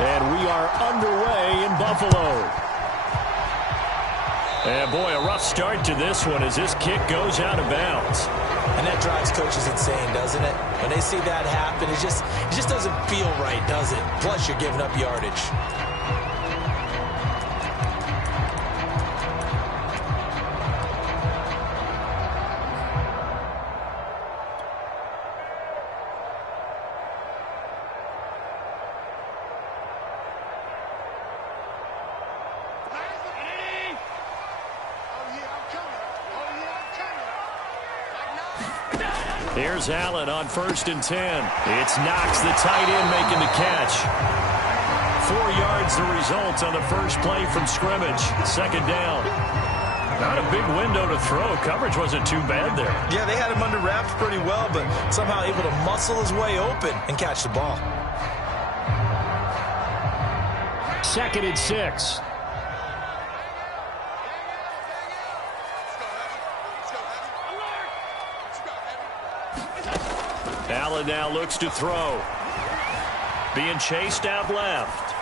And we are underway in Buffalo. And boy, a rough start to this one as this kick goes out of bounds. And that drives coaches insane, doesn't it? When they see that happen, it just doesn't feel right, does it? Plus, you're giving up yardage. Here's Allen on 1st and 10. It's Knox, the tight end, making the catch. 4 yards the result on the first play from scrimmage. 2nd down. Not a big window to throw. Coverage wasn't too bad there. Yeah, they had him under wraps pretty well, but somehow able to muscle his way open and catch the ball. 2nd and 6. Allen now looks to throw. Being chased out left.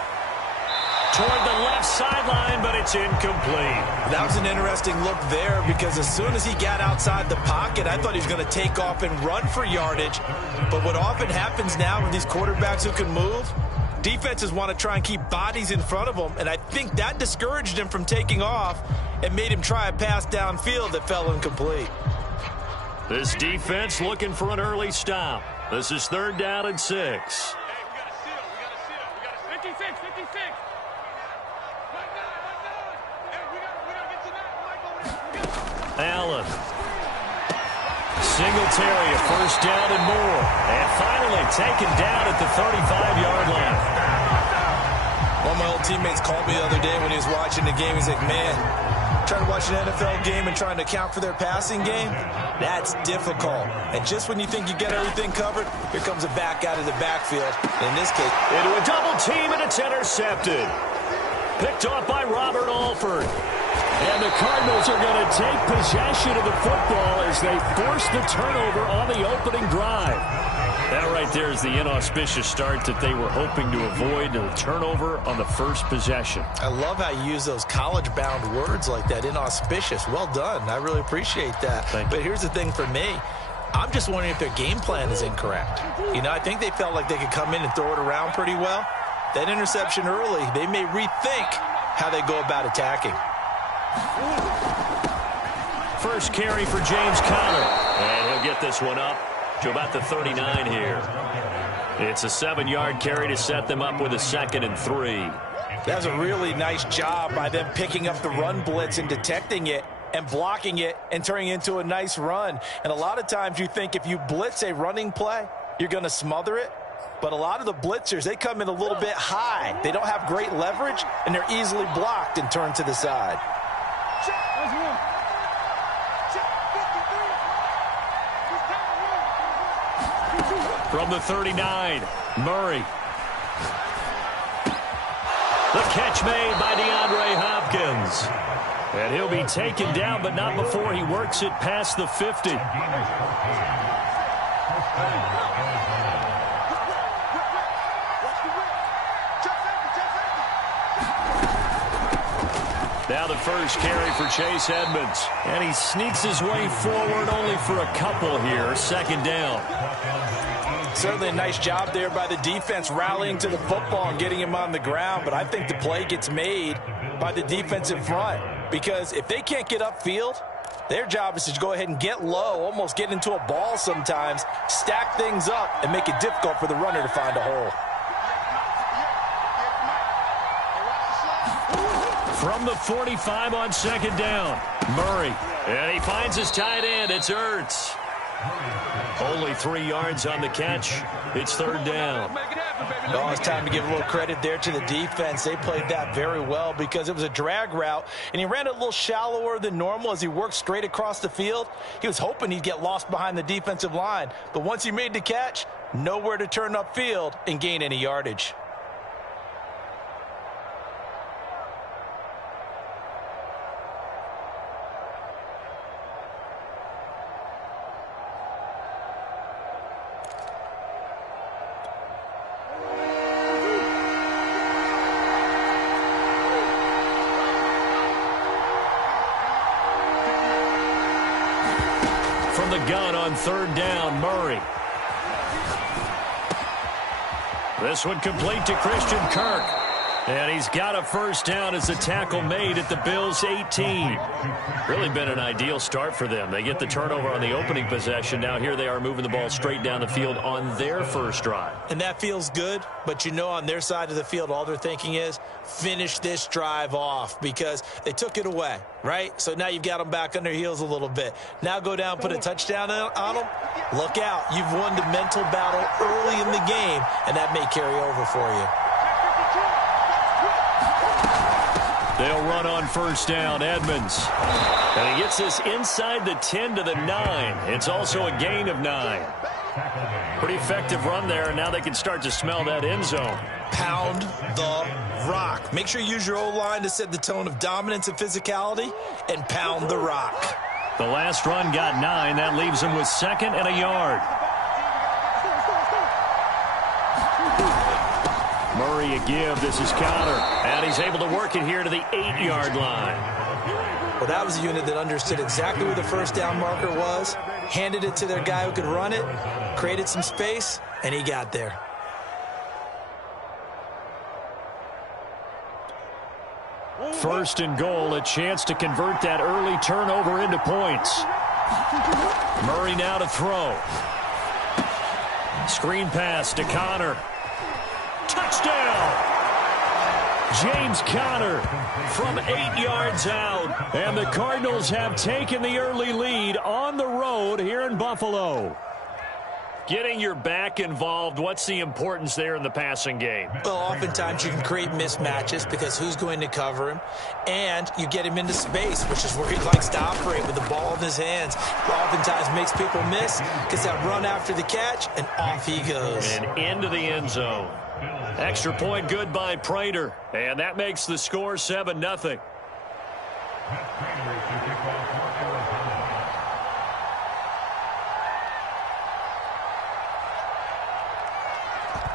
Toward the left sideline, but it's incomplete. That was an interesting look there because as soon as he got outside the pocket, I thought he was going to take off and run for yardage. But what often happens now with these quarterbacks who can move, defenses want to try and keep bodies in front of them, and I think that discouraged him from taking off and made him try a pass downfield that fell incomplete. This defense looking for an early stop. This is 3rd down and 6. Hey, we got a seal. We got a seal. 56, 56. Hey, we got to get to that. Allen. Singletary, a 1st down and more. And finally taken down at the 35-yard line. One of my old teammates called me the other day when he was watching the game. He's like, man, trying to watch an NFL game and trying to account for their passing game, that's difficult. And just when you think you get everything covered, here comes a back out of the backfield. In this case, into a double team, and it's intercepted. Picked off by Robert Alford. And the Cardinals are going to take possession of the football as they force the turnover on the opening drive. That right there is the inauspicious start that they were hoping to avoid, the turnover on the first possession. I love how you use those college-bound words like that, inauspicious. Well done. I really appreciate that. But here's the thing for me. I'm just wondering if their game plan is incorrect. You know, I think they felt like they could come in and throw it around pretty well. That interception early, they may rethink how they go about attacking. First carry for James Conner. And he'll get this one up to about the 39 here. It's a 7-yard carry to set them up with a 2nd and 3. That was a really nice job by them picking up the run blitz and detecting it and blocking it and turning it into a nice run. And a lot of times you think if you blitz a running play, you're going to smother it. But a lot of the blitzers, they come in a little bit high. They don't have great leverage, and they're easily blocked and turned to the side. From the 39, Murray. The catch made by DeAndre Hopkins. And he'll be taken down, but not before he works it past the 50. Now the first carry for Chase Edmonds. And he sneaks his way forward only for a couple here. 2nd down. Certainly a nice job there by the defense rallying to the football and getting him on the ground. But I think the play gets made by the defensive front. Because if they can't get upfield, their job is to go ahead and get low, almost get into a ball sometimes, stack things up, and make it difficult for the runner to find a hole. From the 45 on 2nd down, Murray. And he finds his tight end. It's Ertz. Only 3 yards on the catch. It's 3rd down. Oh, it's time to give a little credit there to the defense. They played that very well because it was a drag route, and he ran it a little shallower than normal as he worked straight across the field. He was hoping he'd get lost behind the defensive line, but once he made the catch, nowhere to turn upfield and gain any yardage. the gun on third down, Murray. This one complete to Christian Kirk. And he's got a first down as the tackle made at the Bills' 18. Really been an ideal start for them. They get the turnover on the opening possession. Now here they are moving the ball straight down the field on their first drive. And that feels good, but you know on their side of the field all they're thinking is finish this drive off because they took it away, right? So now you've got them back on their heels a little bit. Now go down, put a touchdown on them. Look out. You've won the mental battle early in the game, and that may carry over for you. They'll run on first down, Edmonds. And he gets this inside the 10 to the 9. It's also a gain of 9. Pretty effective run there, and now they can start to smell that end zone. Pound the rock. Make sure you use your O-line to set the tone of dominance and physicality, and pound the rock. The last run got 9. That leaves him with 2nd and a yard. Murray a give. This is Conner. And he's able to work it here to the 8-yard line. Well, that was a unit that understood exactly where the first down marker was, handed it to their guy who could run it, created some space, and he got there. First and goal, a chance to convert that early turnover into points. Murray now to throw. Screen pass to Conner. Touchdown! James Conner from 8 yards out. And the Cardinals have taken the early lead on the road here in Buffalo. Getting your back involved, what's the importance there in the passing game? Well, oftentimes you can create mismatches because who's going to cover him? And you get him into space, which is where he likes to operate with the ball in his hands. Oftentimes makes people miss, gets that run after the catch, and off he goes. And into the end zone. Extra point good by Prater. And that makes the score 7-0.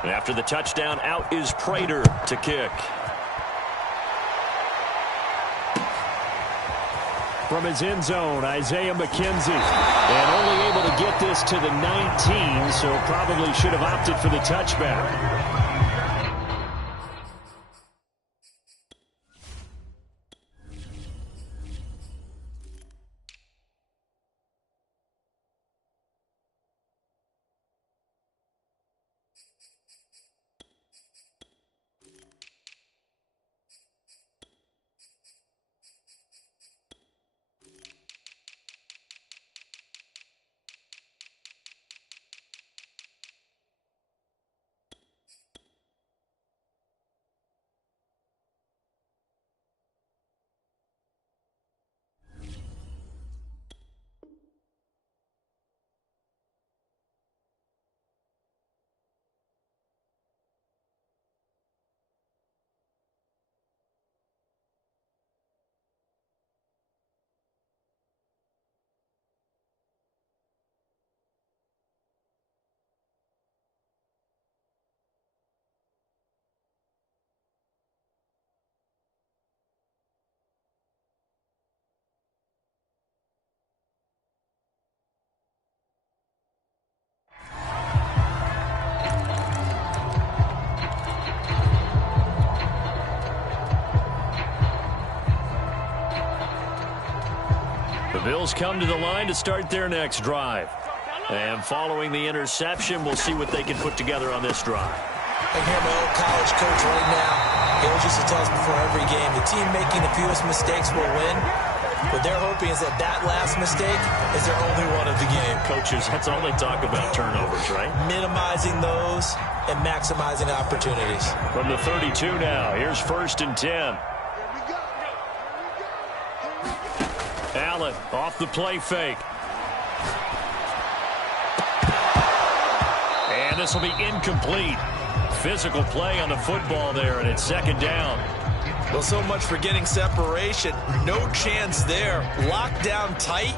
And after the touchdown, out is Prater to kick. From his end zone, Isaiah McKenzie. And only able to get this to the 19, so probably should have opted for the touchback. The Bills come to the line to start their next drive. And following the interception, we'll see what they can put together on this drive. I hear my old college coach right now. He always used to tell us before every game, the team making the fewest mistakes will win. What they're hoping is that that last mistake is their only one of the game. Coaches, that's all they talk about, turnovers, right? Minimizing those and maximizing opportunities. From the 32 now, here's 1st and 10. Allen off the play fake. And this will be incomplete. Physical play on the football there, and it's 2nd down. Well, so much for getting separation. No chance there. Locked down tight,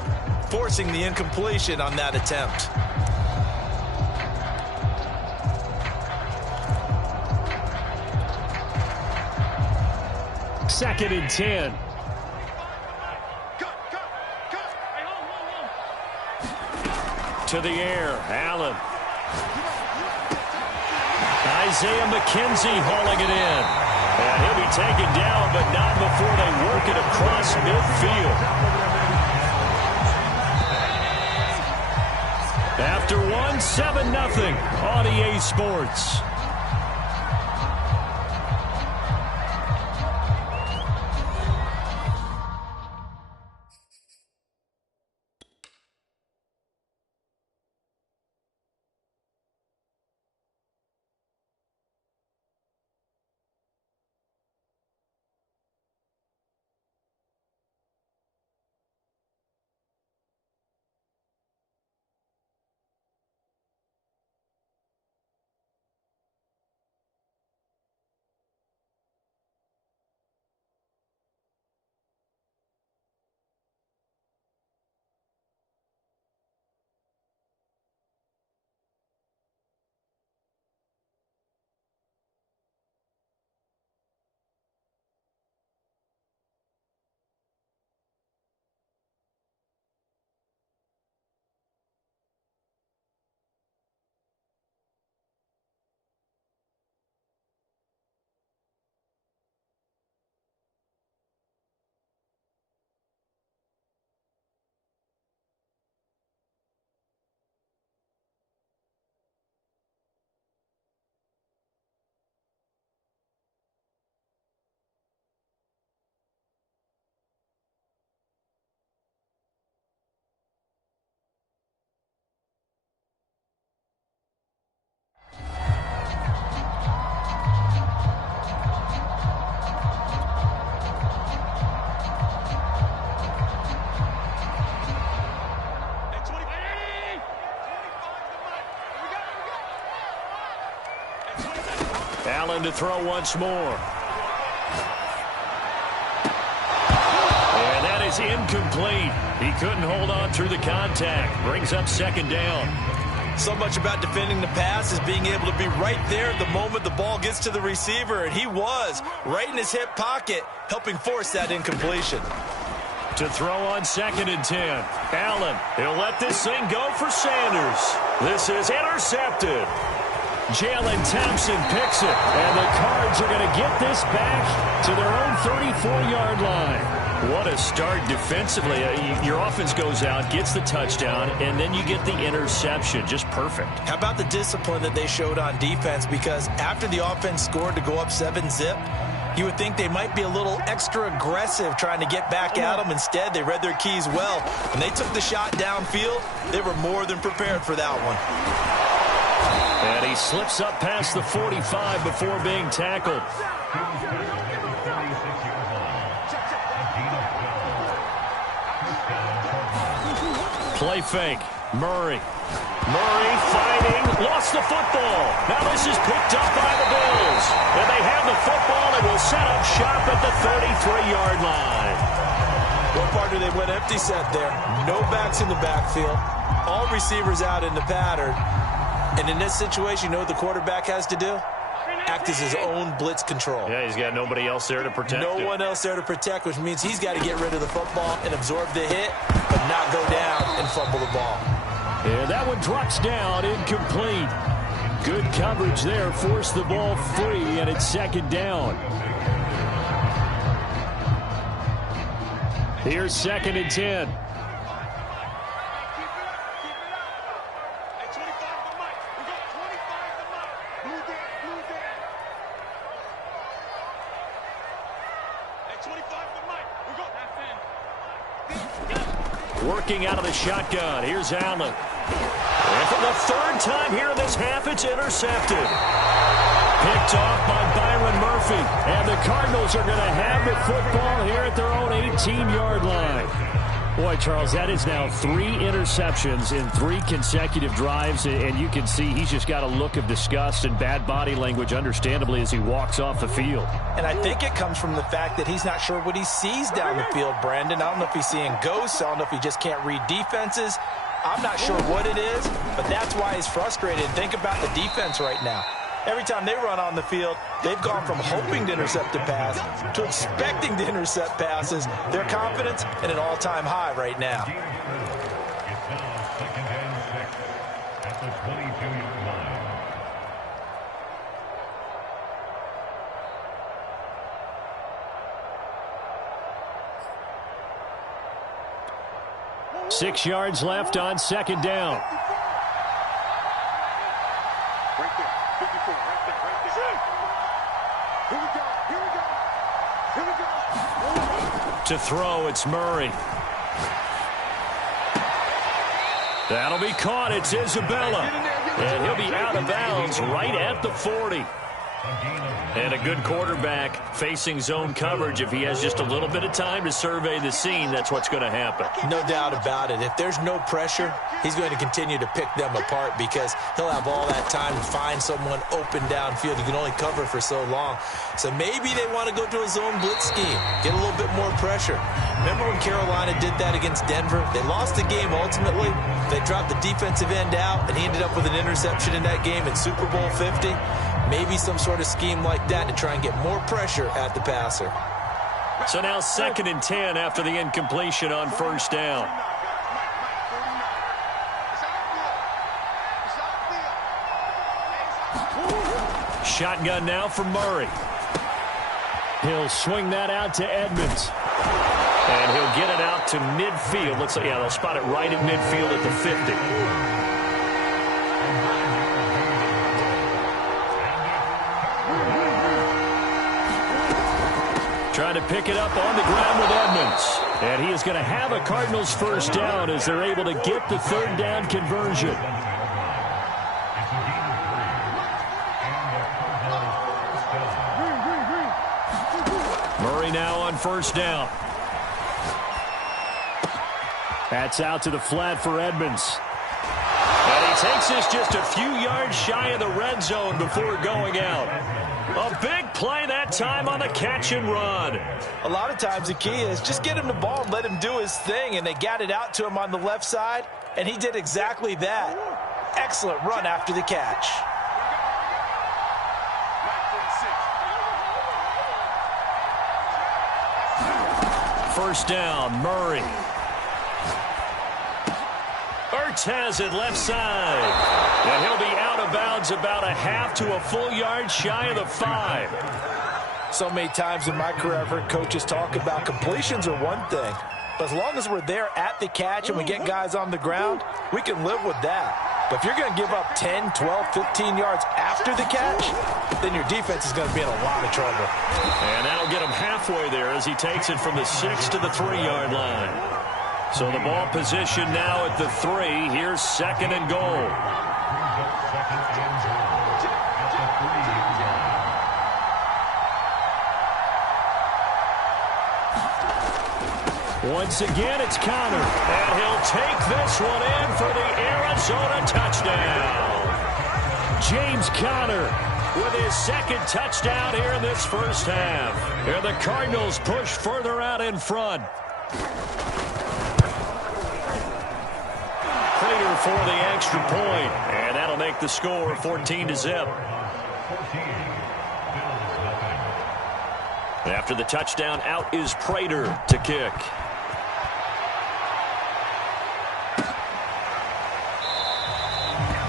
forcing the incompletion on that attempt. Second and 10. to the air. Allen. Isaiah McKenzie hauling it in. And he'll be taken down, but not before they work it across midfield. After one, 7-0 on EA Sports. Allen to throw once more. And that is incomplete. He couldn't hold on through the contact. Brings up second down. So much about defending the pass is being able to be right there at the moment the ball gets to the receiver, and he was right in his hip pocket, helping force that incompletion. To throw on 2nd and 10. Allen, he'll let this thing go for Sanders. This is intercepted. Jalen Thompson picks it, and the Cards are going to get this back to their own 34-yard line. What a start defensively. Your offense goes out, gets the touchdown, and then you get the interception. Just perfect. How about the discipline that they showed on defense? Because after the offense scored to go up 7-zip, you would think they might be a little extra aggressive trying to get back at them. Instead, they read their keys well. When they took the shot downfield, they were more than prepared for that one. And he slips up past the 45 before being tackled. Play fake. Murray. Murray fighting. Lost the football. Now this is picked up by the Bills. And they have the football and will set up shop at the 33-yard line. What part do they went empty set there? No backs in the backfield. All receivers out in the pattern. And in this situation, you know what the quarterback has to do? Act as his own blitz control. Yeah, he's got nobody else there to protect him. No one else there to protect, which means he's got to get rid of the football and absorb the hit, but not go down and fumble the ball. And that one drops down, incomplete. Good coverage there, forced the ball free, and it's 2nd down. Here's 2nd and 10. Working out of the shotgun. Here's Allen. And for the 3rd time here in this half, it's intercepted. Picked off by Byron Murphy. And the Cardinals are going to have the football here at their own 18-yard line. Boy, Charles, that is now 3 interceptions in 3 consecutive drives, and you can see he's just got a look of disgust and bad body language, understandably, as he walks off the field. And I think it comes from the fact that he's not sure what he sees down the field, Brandon. I don't know if he's seeing ghosts. I don't know if he just can't read defenses. I'm not sure what it is, but that's why he's frustrated. Think about the defense right now. Every time they run on the field, they've gone from hoping to intercept a pass to expecting to intercept passes. Their confidence at an all-time high right now. the 22-yard line. 6 yards left on second down. Right there. 54. Right there. Right there. Here we go. Here we go. Here we go. To throw, it's Murray. That'll be caught. It's Isabella. And he'll be out of bounds right at the 40. And a good quarterback facing zone coverage. If he has just a little bit of time to survey the scene, that's what's going to happen. No doubt about it. If there's no pressure, he's going to continue to pick them apart because he'll have all that time to find someone open downfield. You can only cover for so long. So maybe they want to go to a zone blitz scheme, get a little bit more pressure. Remember when Carolina did that against Denver? They lost the game ultimately. They dropped the defensive end out, and he ended up with an interception in that game in Super Bowl 50. Maybe some sort of scheme like that to try and get more pressure at the passer. So now 2nd and 10 after the incompletion on first down. Shotgun now for Murray. He'll swing that out to Edmonds. And he'll get it out to midfield. Looks like, yeah, they'll spot it right at midfield at the 50. Trying to pick it up on the ground with Edmonds. And he is going to have a Cardinals first down as they're able to get the 3rd down conversion. Murray now on first down. That's out to the flat for Edmonds. And he takes this just a few yards shy of the red zone before going out. A big play that time on the catch and run. A lot of times the key is just get him the ball and let him do his thing, and they got it out to him on the left side, and he did exactly that. Excellent run after the catch. First down, Murray. Ertz has it left side. And he'll be out of bounds about a half to a full yard shy of the 5. So many times in my career I've heard coaches talk about completions are one thing, but as long as we're there at the catch and we get guys on the ground, we can live with that. But if you're going to give up 10, 12, 15 yards after the catch, then your defense is going to be in a lot of trouble. And that'll get him halfway there as he takes it from the 6 to the 3-yard line. So the ball position now at the 3. Here's 2nd and goal. Once again, it's Conner. And he'll take this one in for the Arizona touchdown. James Conner with his 2nd touchdown here in this first half. And the Cardinals push further out in front. Prater for the extra point. And that'll make the score 14-0. After the touchdown, out is Prater to kick.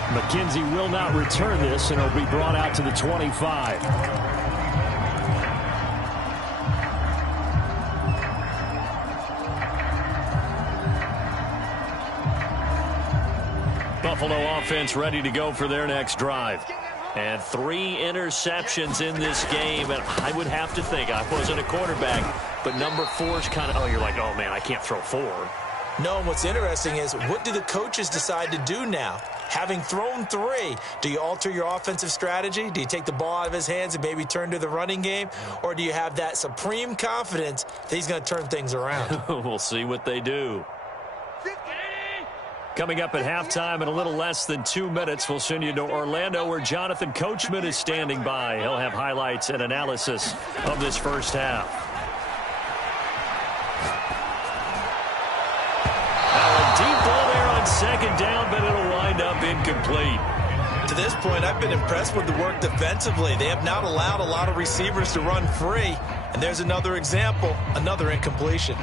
McKenzie will not return this, and it'll be brought out to the 25. Buffalo offense ready to go for their next drive. And 3 interceptions in this game, and I would have to think, I wasn't a quarterback, but number 4's kind of, you're like, oh man, I can't throw 4. No, and what's interesting is, what do the coaches decide to do now? Having thrown 3, do you alter your offensive strategy? Do you take the ball out of his hands and maybe turn to the running game? Or do you have that supreme confidence that he's going to turn things around? We'll see what they do. Coming up at halftime in a little less than 2 minutes, we'll send you to Orlando where Jonathan Coachman is standing by. He'll have highlights and analysis of this first half. Now a deep ball there on 2nd down, but it'll wind up incomplete. To this point, I've been impressed with the work defensively. They have not allowed a lot of receivers to run free. And there's another example, another incompletion.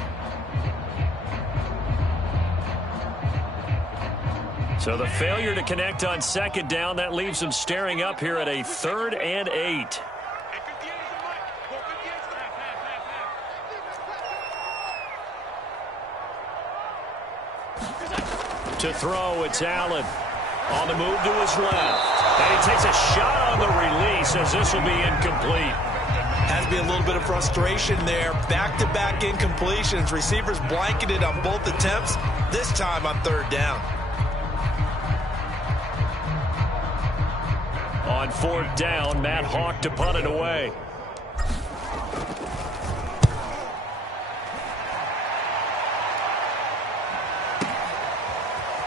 So the failure to connect on second down, that leaves them staring up here at a 3rd and 8. To throw, it's Allen. On the move to his left. And he takes a shot on the release as this will be incomplete. Has to be a little bit of frustration there. Back-to-back incompletions. Receivers blanketed on both attempts, this time on 3rd down. On 4th down, Matt Hawk to punt it away.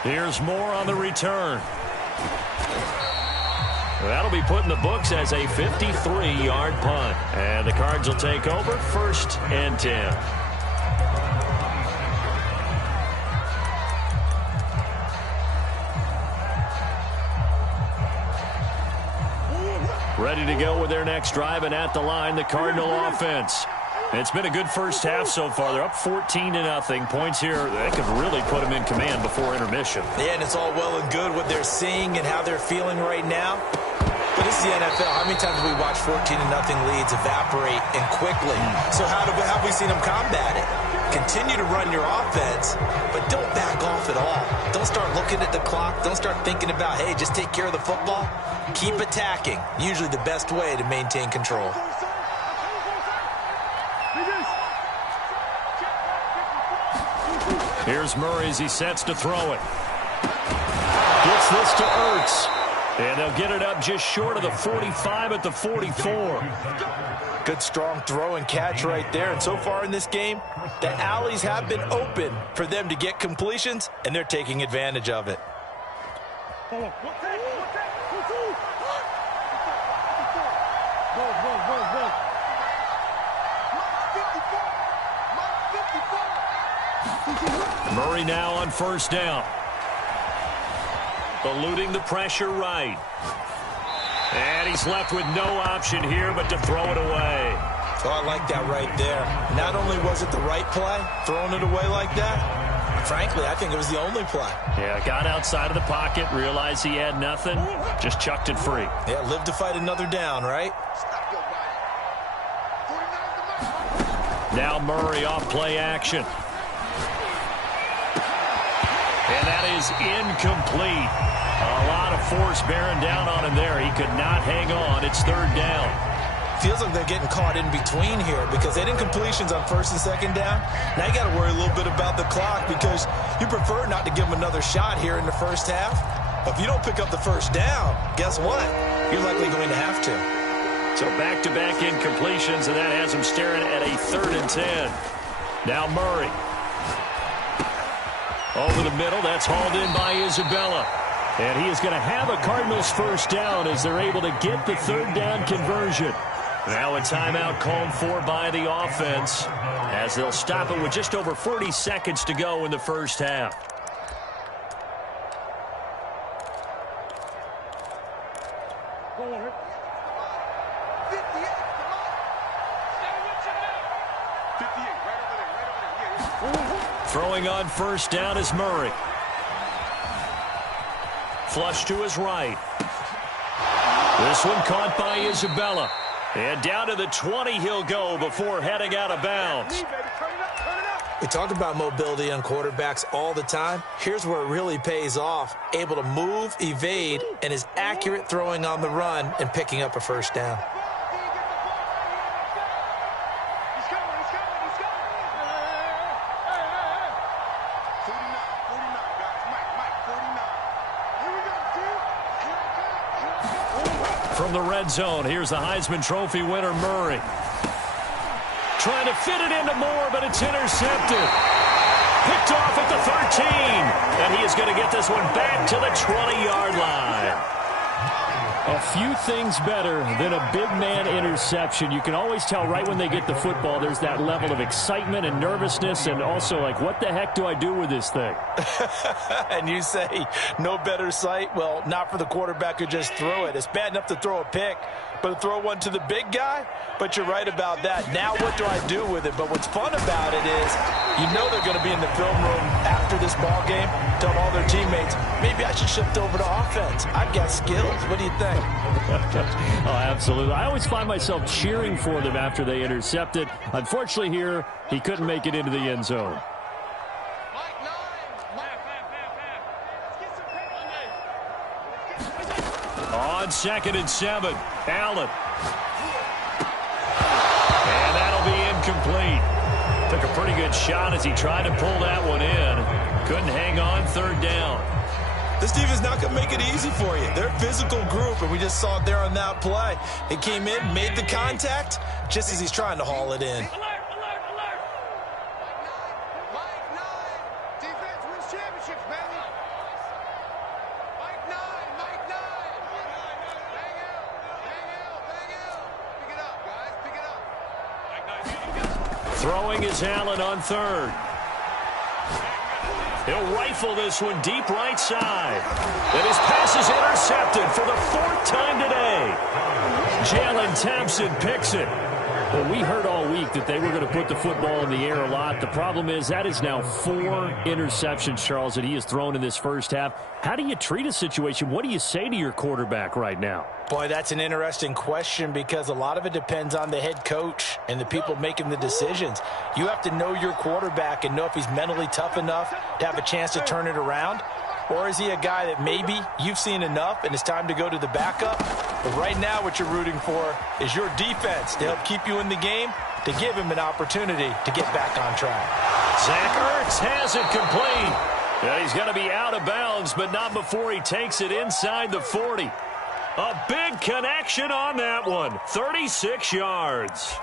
Here's Moore on the return. That'll be put in the books as a 53-yard punt. And the Cards will take over 1st and 10. Ready to go with their next drive, and at the line, the Cardinal offense. It's been a good first half so far. They're up 14-0. Points here, that could really put them in command before intermission. Yeah, and it's all well and good what they're seeing and how they're feeling right now. But this is the NFL. How many times have we watched 14-0 leads evaporate and quickly? So how have we seen them combat it? Continue to run your offense, but don't back off at all. Don't start looking at the clock. Don't start thinking about, hey, just take care of the football. Keep attacking. Usually the best way to maintain control. Here's Murray as he sets to throw it. Gets this to Ertz. And they'll get it up just short of the 45 at the 44. Good, strong throw and catch right there. And so far in this game, the alleys have been open for them to get completions, and they're taking advantage of it. Murray now on 1st down. Eluding the pressure right. And he's left with no option here but to throw it away. Oh, I like that right there. Not only was it the right play, throwing it away like that, frankly, I think it was the only play. Yeah, got outside of the pocket, realized he had nothing, just chucked it free. Yeah, live to fight another down, right? Now Murray off play action. And that is incomplete. A lot of force bearing down on him there. He could not hang on. It's 3rd down. Feels like they're getting caught in between here because they had incompletions on 1st and 2nd down. Now you got to worry a little bit about the clock because you prefer not to give them another shot here in the first half. But if you don't pick up the 1st down, guess what? You're likely going to have to. So back-to-back incompletions, and that has him staring at a 3rd and 10. Now Murray. Over the middle, that's hauled in by Isabella. And he is going to have a Cardinals 1st down as they're able to get the 3rd down conversion. Now a timeout called for by the offense as they'll stop it with just over 40 seconds to go in the first half. Throwing on 1st down is Murray. Flush to his right. This one caught by Isabella. And down to the 20 he'll go before heading out of bounds. We talk about mobility on quarterbacks all the time. Here's where it really pays off. Able to move, evade, and is accurate throwing on the run and picking up a 1st down. From the red zone, here's the Heisman Trophy winner, Murray. Trying to fit it into Moore, but it's intercepted. Picked off at the 13. And he is going to get this one back to the 20-yard line. A few things better than a big man interception. You can always tell right when they get the football, there's that level of excitement and nervousness, and also like, what the heck do I do with this thing? And you say no better sight? Well, not for the quarterback who just threw it. It's bad enough to throw a pick, but to throw one to the big guy? But you're right about that. Now what do I do with it? But what's fun about it is you know they're going to be in the film room after this ball game, tell all their teammates, maybe I should shift over to offense. I've got skills. What do you think? Oh, absolutely. I always find myself cheering for them after they intercept it. Unfortunately here, he couldn't make it into the end zone. On 2nd and 7, Allen. And that'll be incomplete. Took a pretty good shot as he tried to pull that one in. Couldn't hang on, 3rd down. This defense not going to make it easy for you. They're a physical group, and we just saw it there on that play. He came in, made the contact, just as he's trying to haul it in. Defense wins championships, baby. Mike 9. Bang out. Pick it up, guys. Pick it up. Throwing is Allen on 3rd. He'll rifle this one deep right side. And his pass is intercepted for the 4th time today. Jalen Thompson picks it. Well, we heard all week that they were going to put the football in the air a lot. The problem is that is now 4 interceptions, Charles, that he has thrown in this first half. How do you treat a situation? What do you say to your quarterback right now? Boy, that's an interesting question because a lot of it depends on the head coach and the people making the decisions. You have to know your quarterback and know if he's mentally tough enough to have a chance to turn it around. Or is he a guy that maybe you've seen enough and it's time to go to the backup? But right now what you're rooting for is your defense to help keep you in the game, to give him an opportunity to get back on track. Zach Ertz has it complete. Yeah, he's going to be out of bounds, but not before he takes it inside the 40. A big connection on that one. 36 yards.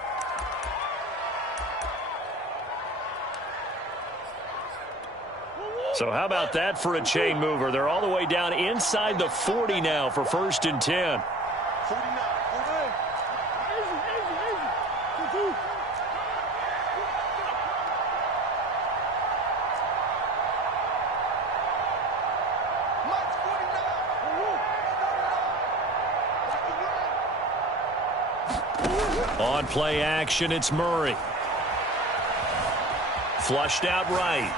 So how about that for a chain mover? They're all the way down inside the 40 now for 1st and 10. 49. On play action, it's Murray. Flushed out right.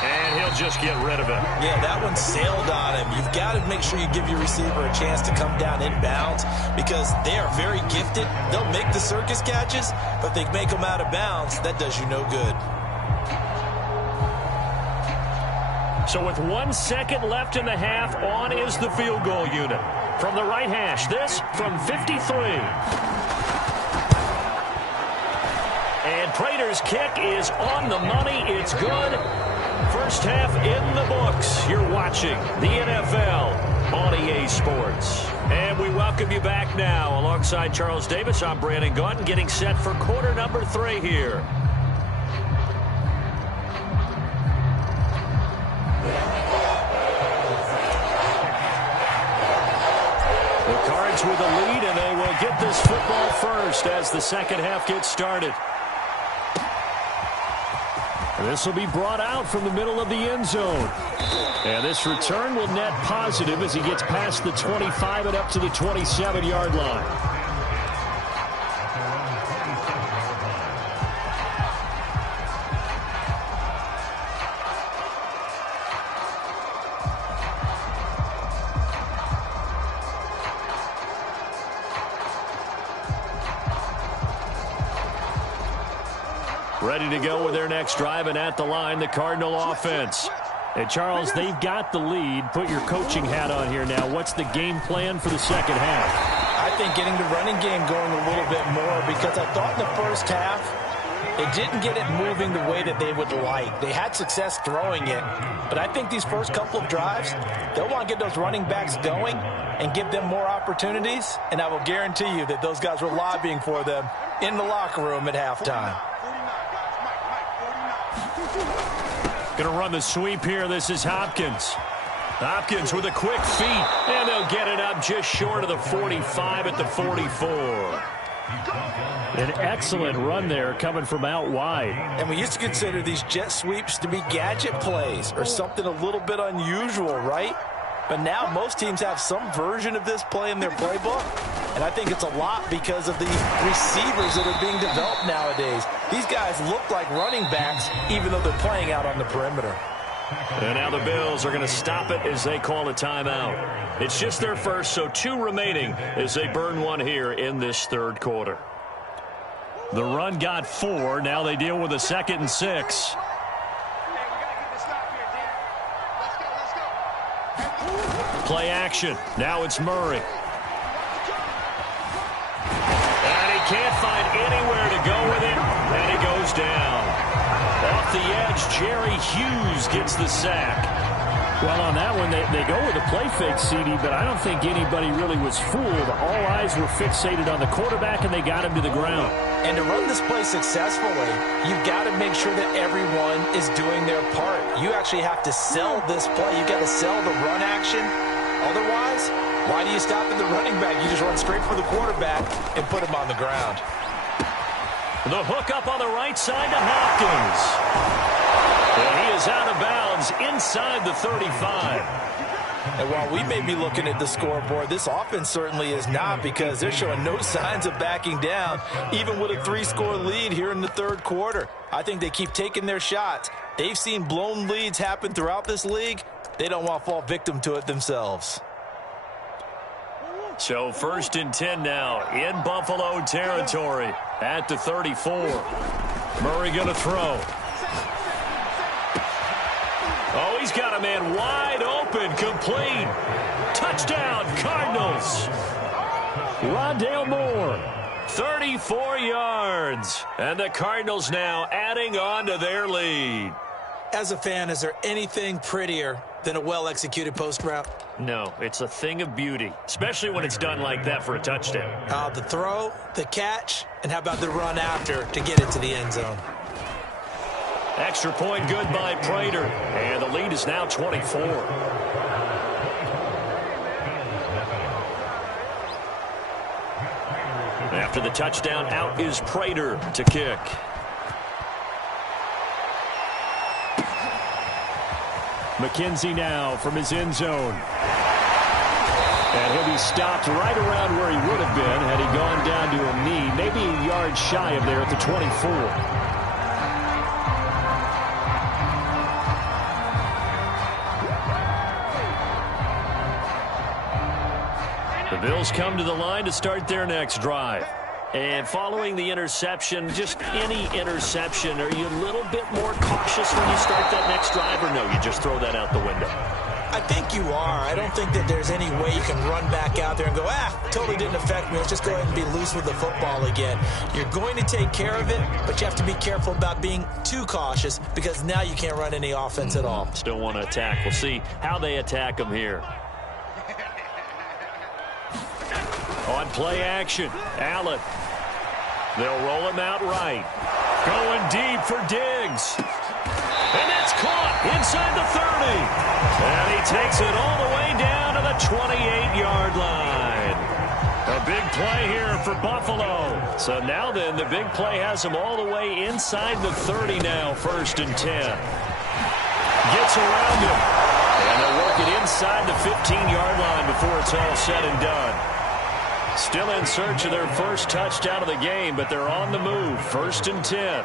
And he'll just get rid of it. Yeah, that one sailed on him. You've got to make sure you give your receiver a chance to come down inbounds because they are very gifted. They'll make the circus catches, but if they make them out of bounds, that does you no good. So with 1 second left in the half, on is the field goal unit. From the right hash, this from 53. And Prater's kick is on the money. It's good. First half in the books. You're watching the NFL on EA Sports. And we welcome you back now. Alongside Charles Davis, I'm Brandon Gaudin, getting set for quarter number 3 here. The Cards with a lead, and they will get this football first as the second half gets started. This will be brought out from the middle of the end zone. And this return will net positive as he gets past the 25 and up to the 27-yard line. Ready to go with their next drive, and at the line, the Cardinal offense. And Charles, they've got the lead. Put your coaching hat on here now. What's the game plan for the second half? I think getting the running game going a little bit more because I thought in the first half it didn't get it moving the way that they would like. They had success throwing it, but I think these first couple of drives, they'll want to get those running backs going and give them more opportunities, and I will guarantee you that those guys were lobbying for them in the locker room at halftime. Going to run the sweep here. This is Hopkins. Hopkins with a quick feet, and they'll get it up just short of the 45 at the 44. An excellent run there coming from out wide. And we used to consider these jet sweeps to be gadget plays or something a little bit unusual, right? But now most teams have some version of this play in their playbook. And I think it's a lot because of the receivers that are being developed nowadays. These guys look like running backs even though they're playing out on the perimeter. And now the Bills are going to stop it as they call a timeout. It's just their first, so 2 remaining as they burn one here in this third quarter. The run got 4. Now they deal with a 2nd and 6. Play action. Now it's Murray. And he can't find anywhere to go with it, and he goes down. Off the edge, Jerry Hughes gets the sack. Well, on that one, they go with a play fake, CD, but I don't think anybody really was fooled. All eyes were fixated on the quarterback, and they got him to the ground. And to run this play successfully, you've got to make sure that everyone is doing their part. You actually have to sell this play. You've got to sell the run action. Otherwise, why do you stop at the running back? You just run straight for the quarterback and put him on the ground. The hook up on the right side to Hopkins. And he is out of bounds inside the 35. And while we may be looking at the scoreboard, this offense certainly is not, because they're showing no signs of backing down, even with a 3-score lead here in the third quarter. I think they keep taking their shots. They've seen blown leads happen throughout this league. They don't want to fall victim to it themselves. So 1st and 10 now in Buffalo territory at the 34. Murray going to throw. Oh, he's got a man wide open, complete. Touchdown, Cardinals. Rondale Moore, 34 yards. And the Cardinals now adding on to their lead. As a fan, is there anything prettier than a well-executed post route? No, it's a thing of beauty, especially when it's done like that for a touchdown. The throw, the catch, and how about the run after to get it to the end zone? Extra point good by Prater, and the lead is now 24. After the touchdown, out is Prater to kick. McKenzie now from his end zone. And he'll be stopped right around where he would have been had he gone down to a knee, maybe a yard shy of there at the 24. The Bills come to the line to start their next drive. And following the interception, just any interception, are you a little bit more cautious when you start that next drive, or no, you just throw that out the window? I think you are. I don't think that there's any way you can run back out there and go, totally didn't affect me. Let's just go ahead and be loose with the football again. You're going to take care of it, but you have to be careful about being too cautious, because now you can't run any offense at all. Still want to attack. We'll see how they attack them here. On play action, Allen. They'll roll him out right. Going deep for Diggs. And it's caught inside the 30. And he takes it all the way down to the 28-yard line. A big play here for Buffalo. So now then, the big play has him all the way inside the 30 now, 1st and 10. Gets around him. And they'll work it inside the 15-yard line before it's all said and done. Still in search of their first touchdown of the game, but they're on the move. 1st and 10.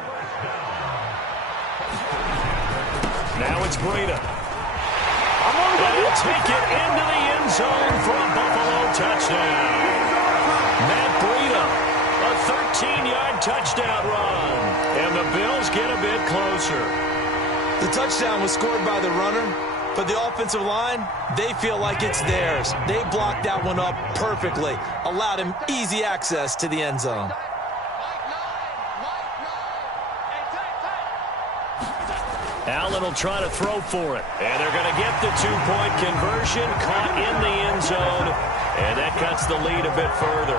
Now it's Breida. And he'll take it into the end zone for a Buffalo touchdown. Matt Breida, a 13-yard touchdown run. And the Bills get a bit closer. The touchdown was scored by the runner, but the offensive line, they feel like it's theirs. They blocked that one up perfectly, allowed him easy access to the end zone. Allen will try to throw for it. And they're going to get the 2-point conversion, caught in the end zone. And that cuts the lead a bit further.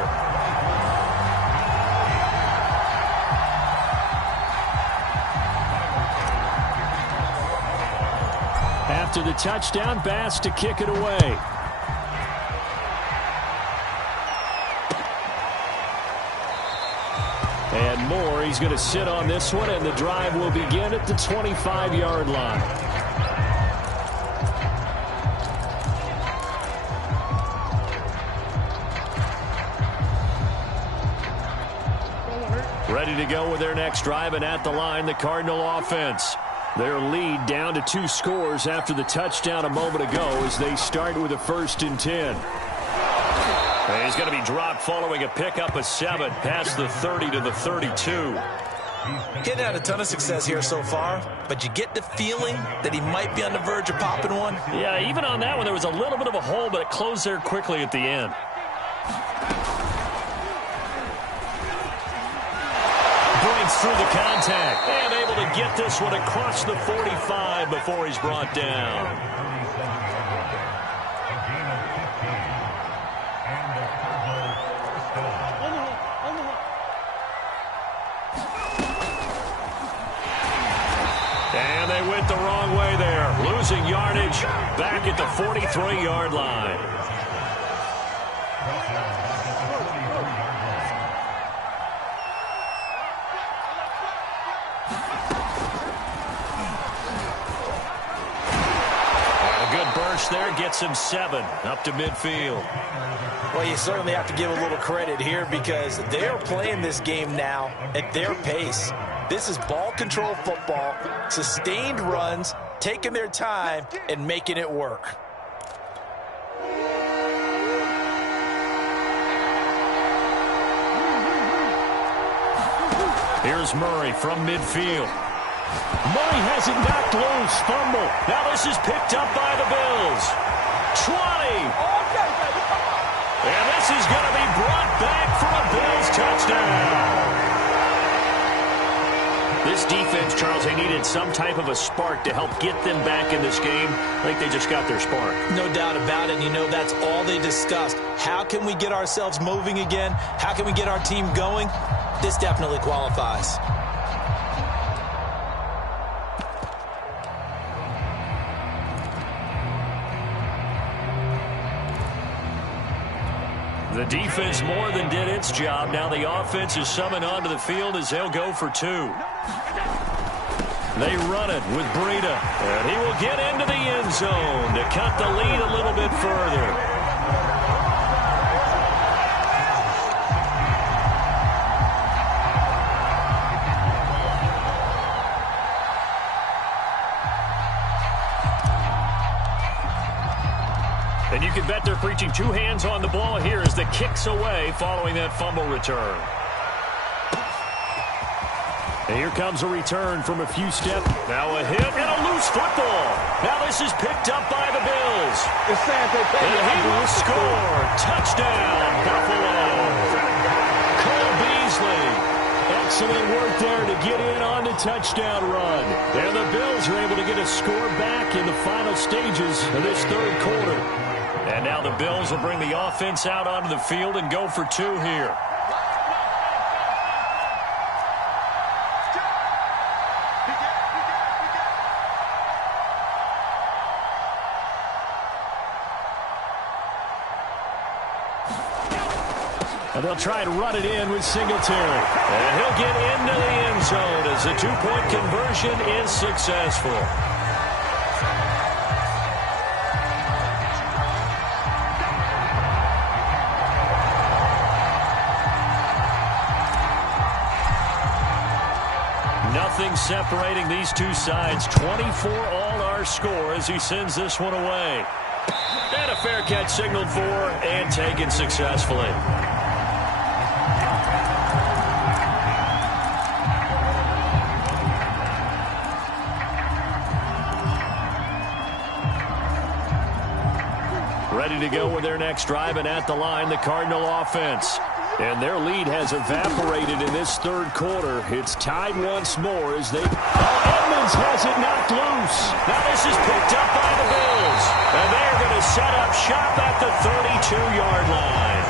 to the touchdown. Bass to kick it away. And Moore, he's going to sit on this one, and the drive will begin at the 25-yard line. Ready to go with their next drive, and at the line, the Cardinal offense. Their lead down to 2 scores after the touchdown a moment ago as they start with a 1st and 10. And he's going to be dropped following a pickup of 7 past the 30 to the 32. Getting had a ton of success here so far, but you get the feeling that he might be on the verge of popping one. Yeah, even on that one, there was a little bit of a hole, but it closed there quickly at the end. Breaks through the contact and able to get this one across the 45 before he's brought down. And they went the wrong way there, losing yardage back at the 43-yard line. A good burst there gets him 7 up to midfield. Well, you certainly have to give a little credit here because they're playing this game now at their pace. This is ball control football, sustained runs, taking their time and making it work. Here's Murray from midfield. Murray has it knocked loose, fumble. Now this is picked up by the Bills. 20. And this is going to be brought back for a Bills touchdown. This defense, Charles, they needed some type of a spark to help get them back in this game. I think they just got their spark. No doubt about it. And you know, that's all they discussed. How can we get ourselves moving again? How can we get our team going? This definitely qualifies. The defense more than did its job. Now the offense is summoned onto the field as they'll go for 2. They run it with Breida. And he will get into the end zone to cut the lead a little bit further. And you can bet they're preaching 2 hands on the ball here as the kick's away following that fumble return. And here comes a return from a few steps. Now a hit and a loose football. Now this is picked up by the Bills. And he will score. Touchdown, Buffalo. Cole Beasley. Excellent work there to get in on the touchdown run. And the Bills are able to get a score back in the final stages of this 3rd quarter. And now the Bills will bring the offense out onto the field and go for 2 here. And they'll try and run it in with Singletary. And he'll get into the end zone as the 2-point conversion is successful. Nothing separating these two sides. 24 all our score as he sends this one away. And a fair catch signaled for and taken successfully. Ready to go with their next drive, and at the line, the Cardinal offense. And their lead has evaporated in this 3rd quarter. It's tied once more as they... Edmonds has it knocked loose. Now this is picked up by the Bills. And they're going to set up shop at the 32-yard line.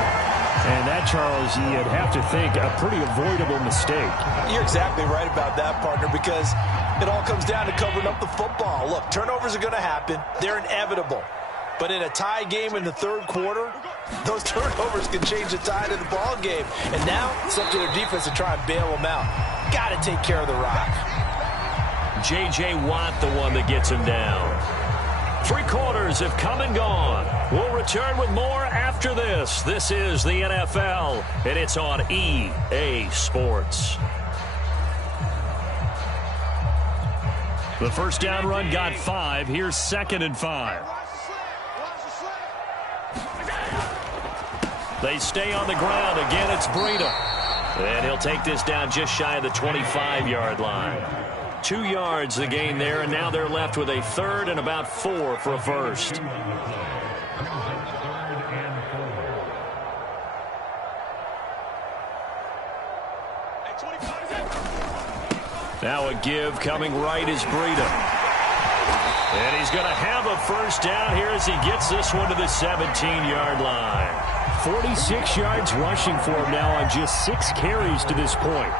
And that, Charles, you'd have to think a pretty avoidable mistake. You're exactly right about that, partner, because it all comes down to covering up the football. Look, turnovers are going to happen. They're inevitable. But in a tie game in the third quarter, those turnovers can change the tide of the ball game. And now it's up to their defense to try and bail them out. Got to take care of the rock. J.J. Watt, the one that gets him down. 3 quarters have come and gone. We'll return with more after this. This is the NFL, and it's on EA Sports. The first down run got 5. Here's 2nd and 5. They stay on the ground. Again, it's Breida. And he'll take this down just shy of the 25-yard line. 2 yards the gain there, and now they're left with a 3rd and about 4 for a first. Now a give coming right is Breida. And he's going to have a first down here as he gets this one to the 17-yard line. 46 yards rushing for him now on just 6 carries to this point.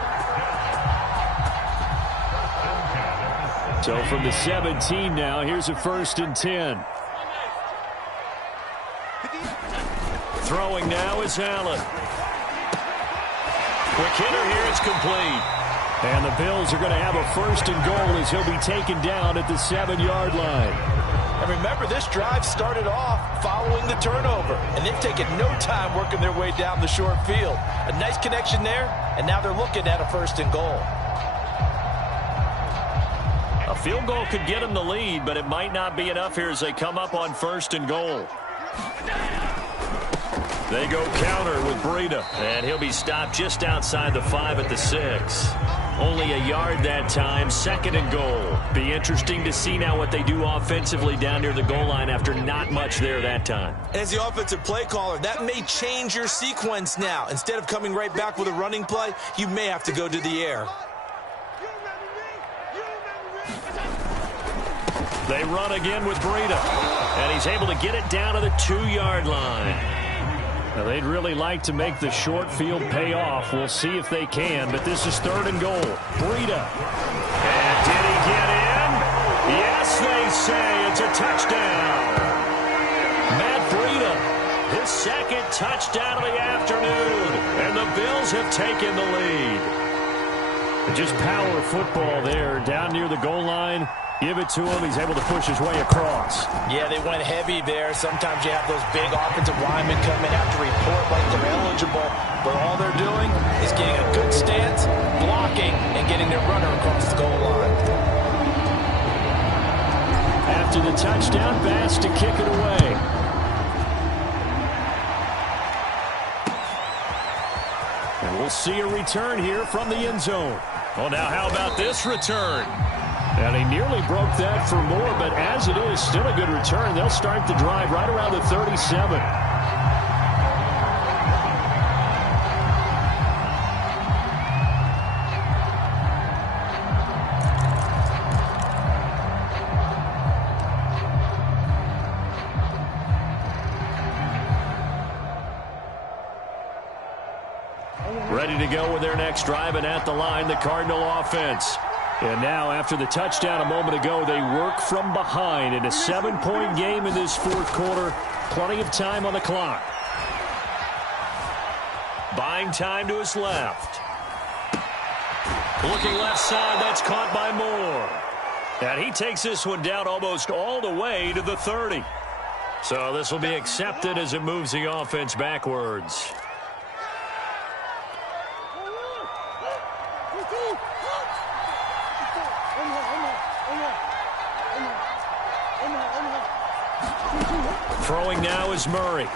So from the 17 now, here's a 1st and 10. Throwing now is Allen. Quick hitter here, it's complete. And the Bills are going to have a 1st and goal as he'll be taken down at the 7-yard line. And remember, this drive started off following the turnover, and they've taken no time working their way down the short field. A nice connection there, and now they're looking at a 1st and goal. A field goal could get them the lead, but it might not be enough here as they come up on 1st and goal. They go counter with Breida, and he'll be stopped just outside the 5 at the 6. Only a yard that time, 2nd and goal. Be interesting to see now what they do offensively down near the goal line after not much there that time. And as the offensive play caller, that may change your sequence now. Instead of coming right back with a running play, you may have to go to the air. They run again with Breida, and he's able to get it down to the 2-yard line. Now, they'd really like to make the short field pay off. We'll see if they can, but this is 3rd and goal. Breida. And did he get in? Yes, they say it's a touchdown. Matt Breida, his 2nd touchdown of the afternoon, and the Bills have taken the lead. Just power football there down near the goal line. Give it to him. He's able to push his way across. Yeah, they went heavy there. Sometimes you have those big offensive linemen come in, have to report like they're eligible. But all they're doing is getting a good stance, blocking, and getting their runner across the goal line. After the touchdown, Bass to kick it away. And we'll see a return here from the end zone. Well, now how about this return? And he nearly broke that for more, but as it is, still a good return. They'll start the drive right around the 37. Ready to go with their next drive, and at the line, the Cardinal offense. And now, after the touchdown a moment ago, they work from behind in a 7-point game in this 4th quarter. Plenty of time on the clock. Buying time to his left. Looking left side, that's caught by Moore. And he takes this one down almost all the way to the 30. So this will be accepted as it moves the offense backwards. Throwing now is Murray. Over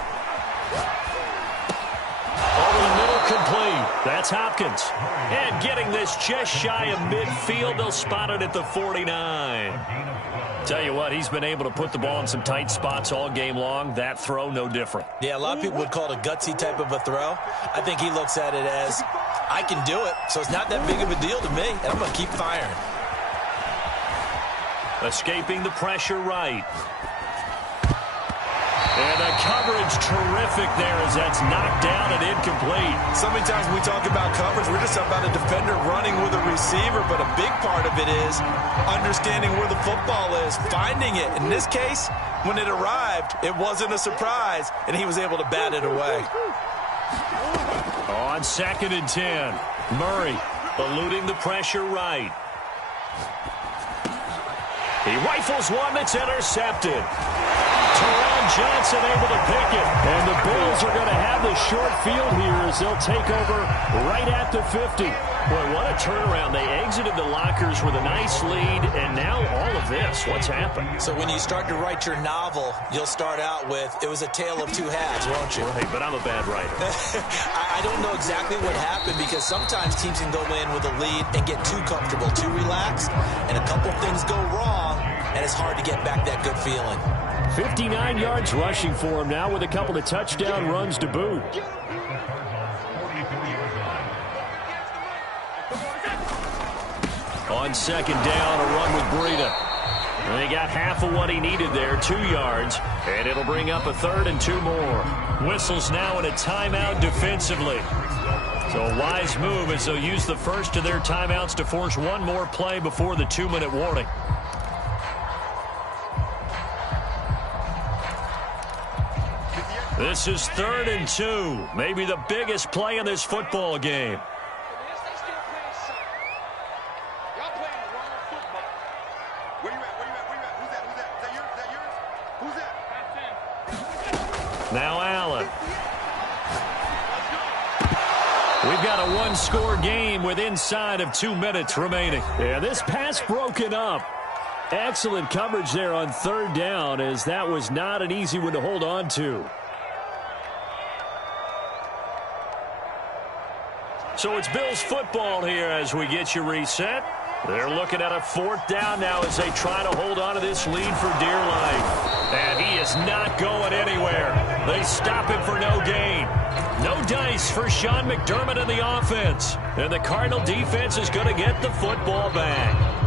the middle, complete. That's Hopkins. And getting this just shy of midfield. They'll spot it at the 49. Tell you what, he's been able to put the ball in some tight spots all game long. That throw, no different. Yeah, a lot of people would call it a gutsy type of a throw. I think he looks at it as, I can do it, so it's not that big of a deal to me, and I'm going to keep firing. Escaping the pressure right. And the coverage terrific there as that's knocked down and incomplete. So many times when we talk about coverage, we're just about a defender running with a receiver, but a big part of it is understanding where the football is, finding it. In this case, when it arrived, it wasn't a surprise, and he was able to bat it away. On 2nd and 10, Murray eluding the pressure right. He rifles one that's intercepted. Terron Johnson able to pick it. And the Bills are going to have the short field here as they'll take over right at the 50. Boy, what a turnaround. They exited the lockers with a nice lead, and now all of this. What's happened? So when you start to write your novel, you'll start out with, it was a tale of two halves, won't you? Right, but I'm a bad writer. I don't know exactly what happened because sometimes teams can go in with a lead and get too comfortable, too relaxed, and a couple things go wrong, and it's hard to get back that good feeling. 59 yards rushing for him now with a couple of touchdown runs to boot. On 2nd down, a run with Breida. And he got half of what he needed there, 2 yards, and it'll bring up a 3rd and 2 more. Whistles now in a timeout defensively. So a wise move as they'll use the first of their timeouts to force one more play before the 2-minute warning. This is 3rd and 2, maybe the biggest play in this football game. Now Allen. We've got a one-score game with inside of 2 minutes remaining. Yeah, this pass broken up. Excellent coverage there on 3rd down as that was not an easy one to hold on to. So it's Bills football here as we get you reset. They're looking at a 4th down now as they try to hold on to this lead for dear life. And he is not going anywhere. They stop him for no gain. No dice for Sean McDermott in the offense. And the Cardinal defense is going to get the football back.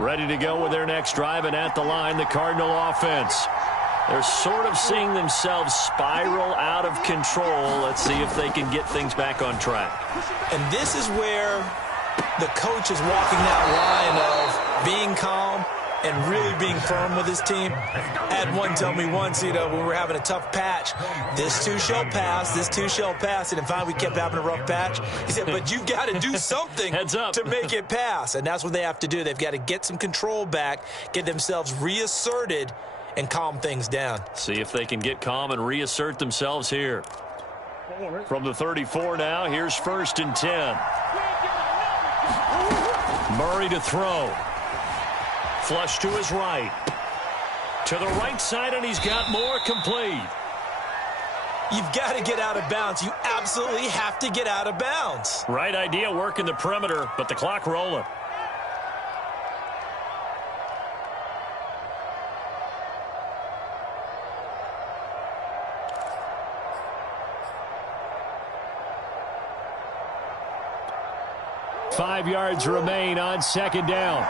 Ready to go with their next drive, and at the line, the Cardinal offense. They're sort of seeing themselves spiral out of control. Let's see if they can get things back on track. And this is where the coach is walking that line of being calm and really being firm with his team. I had one tell me once, when we were having a tough patch, this too shall pass, this too shall pass. And in fact, we kept having a rough patch. He said, but you've got to do something Heads up. to make it pass. And that's what they have to do. They've got to get some control back, get themselves reasserted, and calm things down. See if they can get calm and reassert themselves here. From the 34 now, here's 1st and 10. Murray to throw. Flush to his right. To the right side, and he's got more complete. You've got to get out of bounds. You absolutely have to get out of bounds. Right idea, working the perimeter, but the clock rolling. Five yards remain on 2nd down.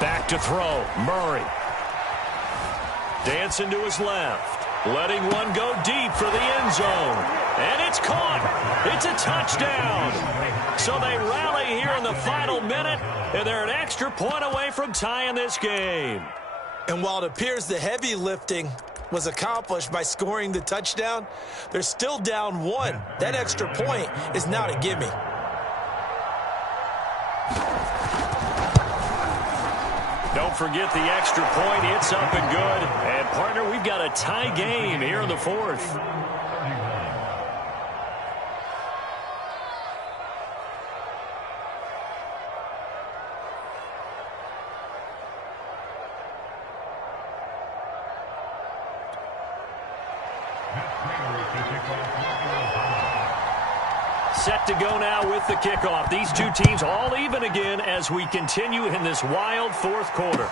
Back to throw, Murray. Dancing to his left. Letting one go deep for the end zone. And it's caught. It's a touchdown. So they rally here in the final minute, and they're an extra point away from tying this game. And while it appears the heavy lifting was accomplished by scoring the touchdown, they're still down 1. That extra point is not a gimme. Don't forget the extra point. It's up and good. And, partner, we've got a tie game here in the 4th. Set to go now with the kickoff. These two teams all even again as we continue in this wild fourth quarter.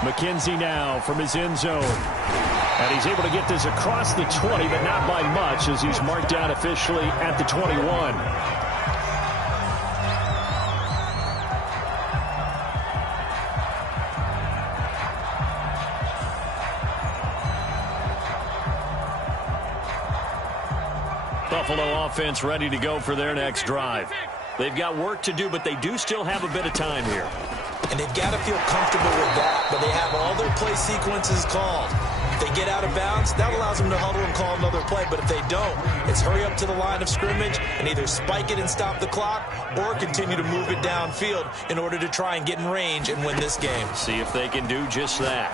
McKenzie now from his end zone. And he's able to get this across the 20, but not by much as he's marked down officially at the 21. Buffalo offense ready to go for their next drive. They've got work to do, but they do still have a bit of time here. And they've got to feel comfortable with that, but they have all their play sequences called. If they get out of bounds, that allows them to huddle and call another play. But if they don't, it's hurry up to the line of scrimmage and either spike it and stop the clock or continue to move it downfield in order to try and get in range and win this game. See if they can do just that.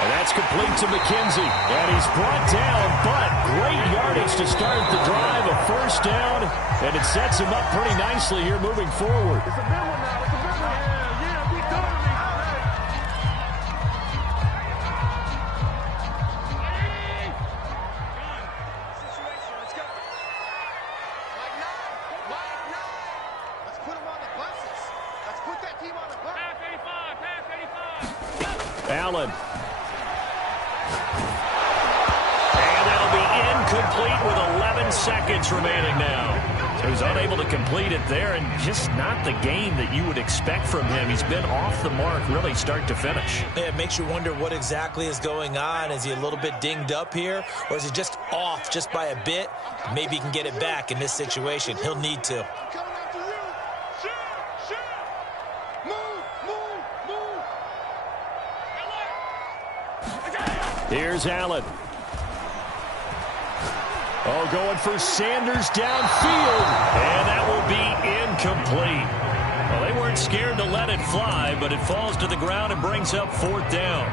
And that's complete to McKenzie. And he's brought down, but great yardage to start the drive. A first down, and it sets him up pretty nicely here moving forward. It's a big one now. It's a big one. Yeah, we done it. Situation. Let's go. Mike 9. Mike 9. Let's put him on the buses. Let's put that team on the bus. Pass 85. Allen. And that'll be incomplete with 11 seconds remaining now. So he's unable to complete it there, and just not the game that you would expect from him. He's been off the mark really start to finish. Yeah, it makes you wonder what exactly is going on. Is he a little bit dinged up here, or is he just off just by a bit? Maybe he can get it back in this situation. He'll need to. Coming after you. Shoot. Move. Here's Allen. Oh, going for Sanders downfield. And that will be incomplete. Well, they weren't scared to let it fly, but it falls to the ground and brings up fourth down.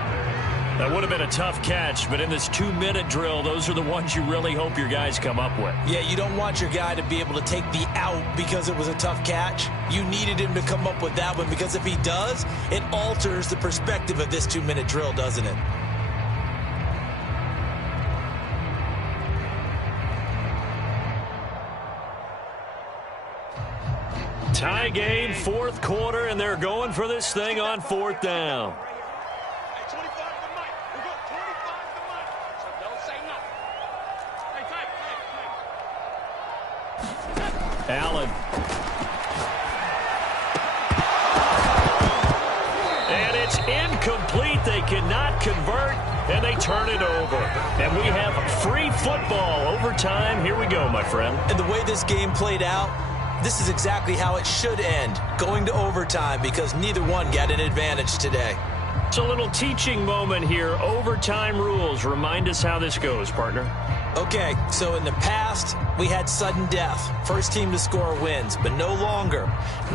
That would have been a tough catch, but in this 2-minute drill, those are the ones you really hope your guys come up with. Yeah, you don't want your guy to be able to take the out because it was a tough catch. You needed him to come up with that one, because if he does, it alters the perspective of this 2-minute drill, doesn't it? Tie game, fourth quarter, and they're going for this thing on fourth down. Hey, 25 to the mic. We're going 25 to the mic. So don't say nothing. Hey, tight. Allen. And it's incomplete. They cannot convert, and they turn it over. And we have free football overtime. Here we go, my friend. And the way this game played out, this is exactly how it should end, going to overtime, because neither one got an advantage today. It's a little teaching moment here. Overtime rules. Remind us how this goes, partner. Okay, so in the past, we had sudden death. First team to score wins, but no longer.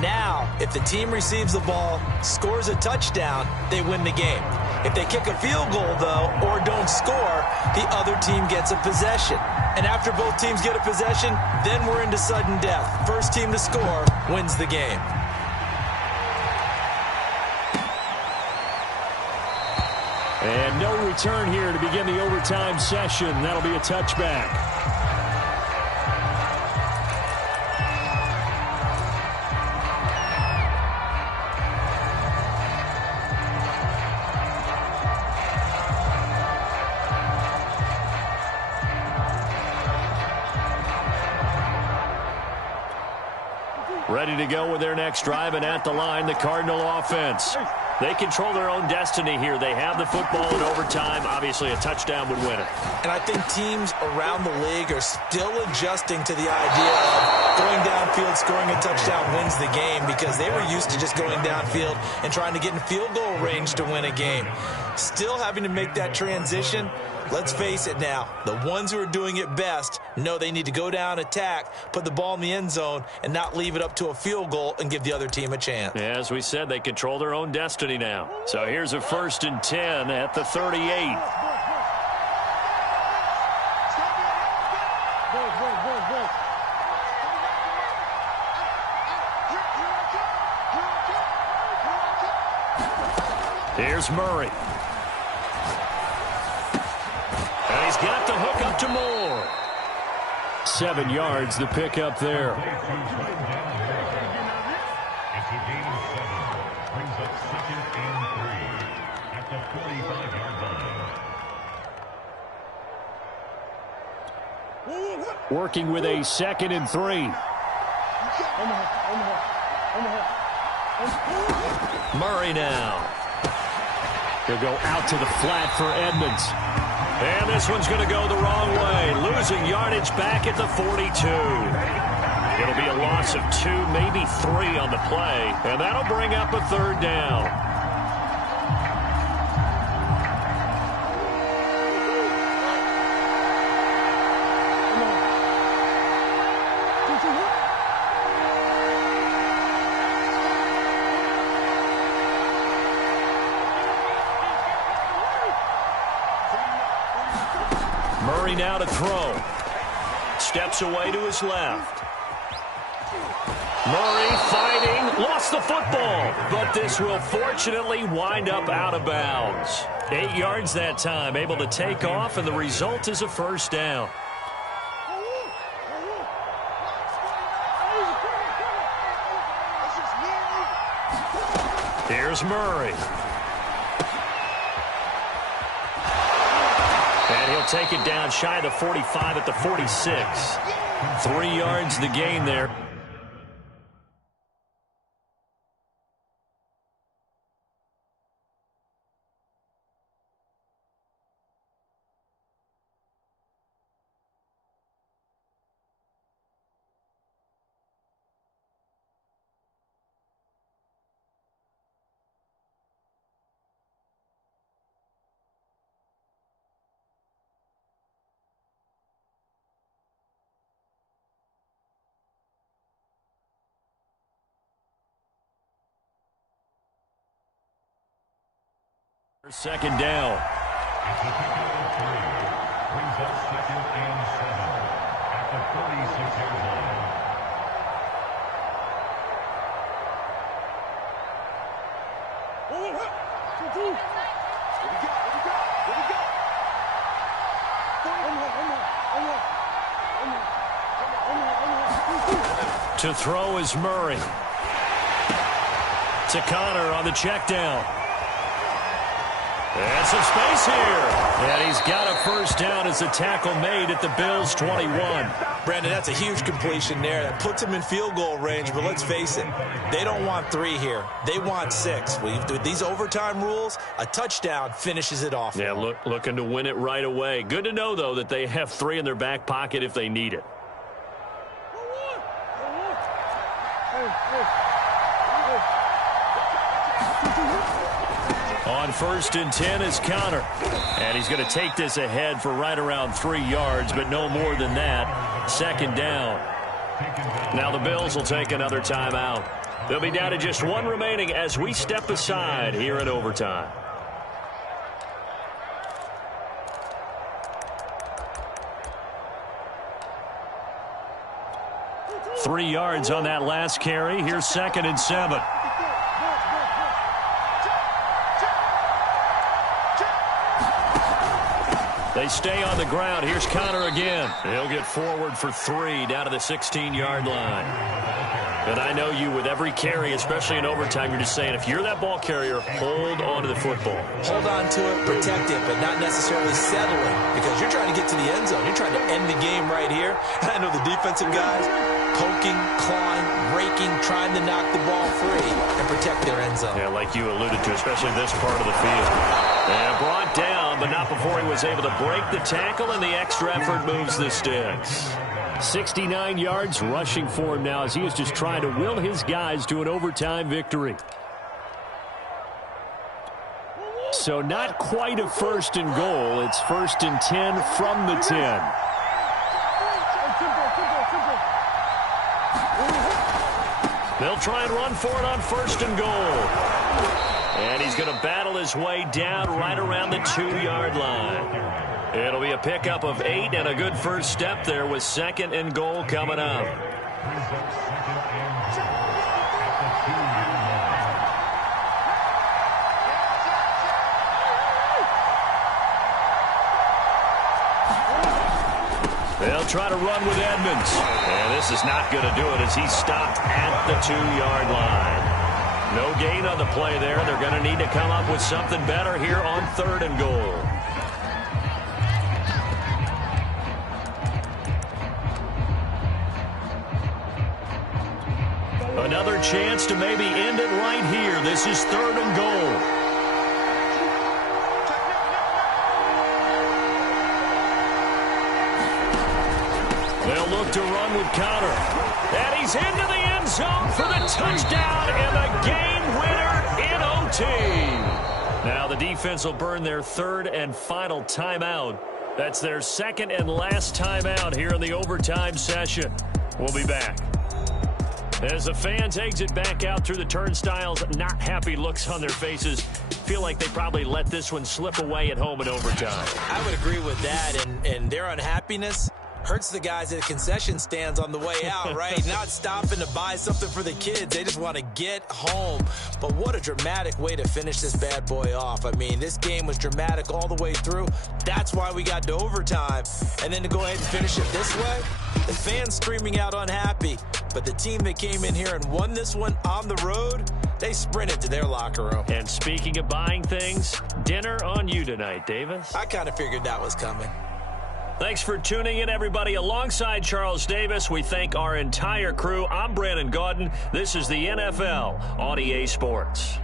Now, if the team receives the ball, scores a touchdown, they win the game. If they kick a field goal, though, or don't score, the other team gets a possession. And after both teams get a possession, then we're into sudden death. First team to score wins the game. And no return here to begin the overtime session. That'll be a touchback. Ready to go with their next drive, and at the line, the Cardinal offense. They control their own destiny here. They have the football in overtime. Obviously, a touchdown would win it. And I think teams around the league are still adjusting to the idea of going downfield, scoring a touchdown wins the game, because they were used to just going downfield and trying to get in field goal range to win a game. Still having to make that transition. Let's face it now, the ones who are doing it best know they need to go down, attack, put the ball in the end zone, and not leave it up to a field goal and give the other team a chance. Yeah, as we said, they control their own destiny now. So here's a 1st and 10 at the 38. Here's Murray. And he's got the hook up to Moore. 7 yards, the pickup there. It's a gain of 7. Brings up 2nd and 3 at the 45-yard line. Working with a 2nd and 3. Murray now. He'll go out to the flat for Edmonds. And this one's going to go the wrong way. Losing yardage back at the 42. It'll be a loss of 2, maybe 3 on the play. And that'll bring up a 3rd down. Murray now to throw. Steps away to his left. Murray fighting, lost the football, but this will fortunately wind up out of bounds. 8 yards that time, able to take off, and the result is a 1st down. Here's Murray. And he'll take it down shy of the 45 at the 46. 3 yards the gain there. Second down. It's a pickup of 3. Brings up 2nd and 7 at the 46-yard line. To throw is Murray. To Connor on the check down. And some space here. And he's got a 1st down as the tackle made at the Bills' 21. Brandon, that's a huge completion there. That puts them in field goal range, but let's face it, they don't want 3 here. They want 6. With these overtime rules, a touchdown finishes it off. Yeah, looking to win it right away. Good to know, though, that they have 3 in their back pocket if they need it. On 1st and 10 is Connor. And he's going to take this ahead for right around 3 yards, but no more than that. 2nd down. Now the Bills will take another timeout. They'll be down to just 1 remaining as we step aside here in overtime. Three yards on that last carry. Here's 2nd and 7. They stay on the ground. Here's Connor again. He'll get forward for 3 down to the 16-yard line. And I know you, with every carry, especially in overtime, you're just saying, if you're that ball carrier, hold on to the football. Hold on to it, protect it, but not necessarily settling, because you're trying to get to the end zone. You're trying to end the game right here. I know the defensive guys poking, clawing, raking, trying to knock the ball free and protect their end zone. Yeah, like you alluded to, especially this part of the field. And brought down, but not before he was able to break the tackle, and the extra effort moves the sticks. 69 yards rushing for him now as he is just trying to will his guys to an overtime victory. So not quite a 1st and goal. It's 1st and 10 from the 10. They'll try and run for it on 1st and goal. And he's going to battle his way down right around the 2-yard line. It'll be a pickup of 8 and a good first step there with 2nd and goal coming up. They'll try to run with Edmonds. And this is not going to do it as he's stopped at the 2-yard line. No gain on the play there. They're going to need to come up with something better here on 3rd and goal. Another chance to maybe end it right here. This is 3rd and goal. They'll look to run with Conner. And he's into the end zone for the touchdown and the game winner in OT. Now the defense will burn their 3rd and final timeout. That's their 2nd and last timeout here in the overtime session. We'll be back. As the fans exit back out through the turnstiles, not happy looks on their faces. Feel like they probably let this one slip away at home in overtime. I would agree with that, and their unhappiness hurts the guys at the concession stands on the way out, right? Not stopping to buy something for the kids. They just want to get home. But what a dramatic way to finish this bad boy off. I mean, this game was dramatic all the way through. That's why we got to overtime. And then to go ahead and finish it this way, the fans screaming out unhappy. But the team that came in here and won this one on the road, they sprinted to their locker room. And speaking of buying things, dinner on you tonight, Davis. I kind of figured that was coming. Thanks for tuning in, everybody. Alongside Charles Davis, we thank our entire crew. I'm Brandon Gaudin. This is the NFL on EA Sports.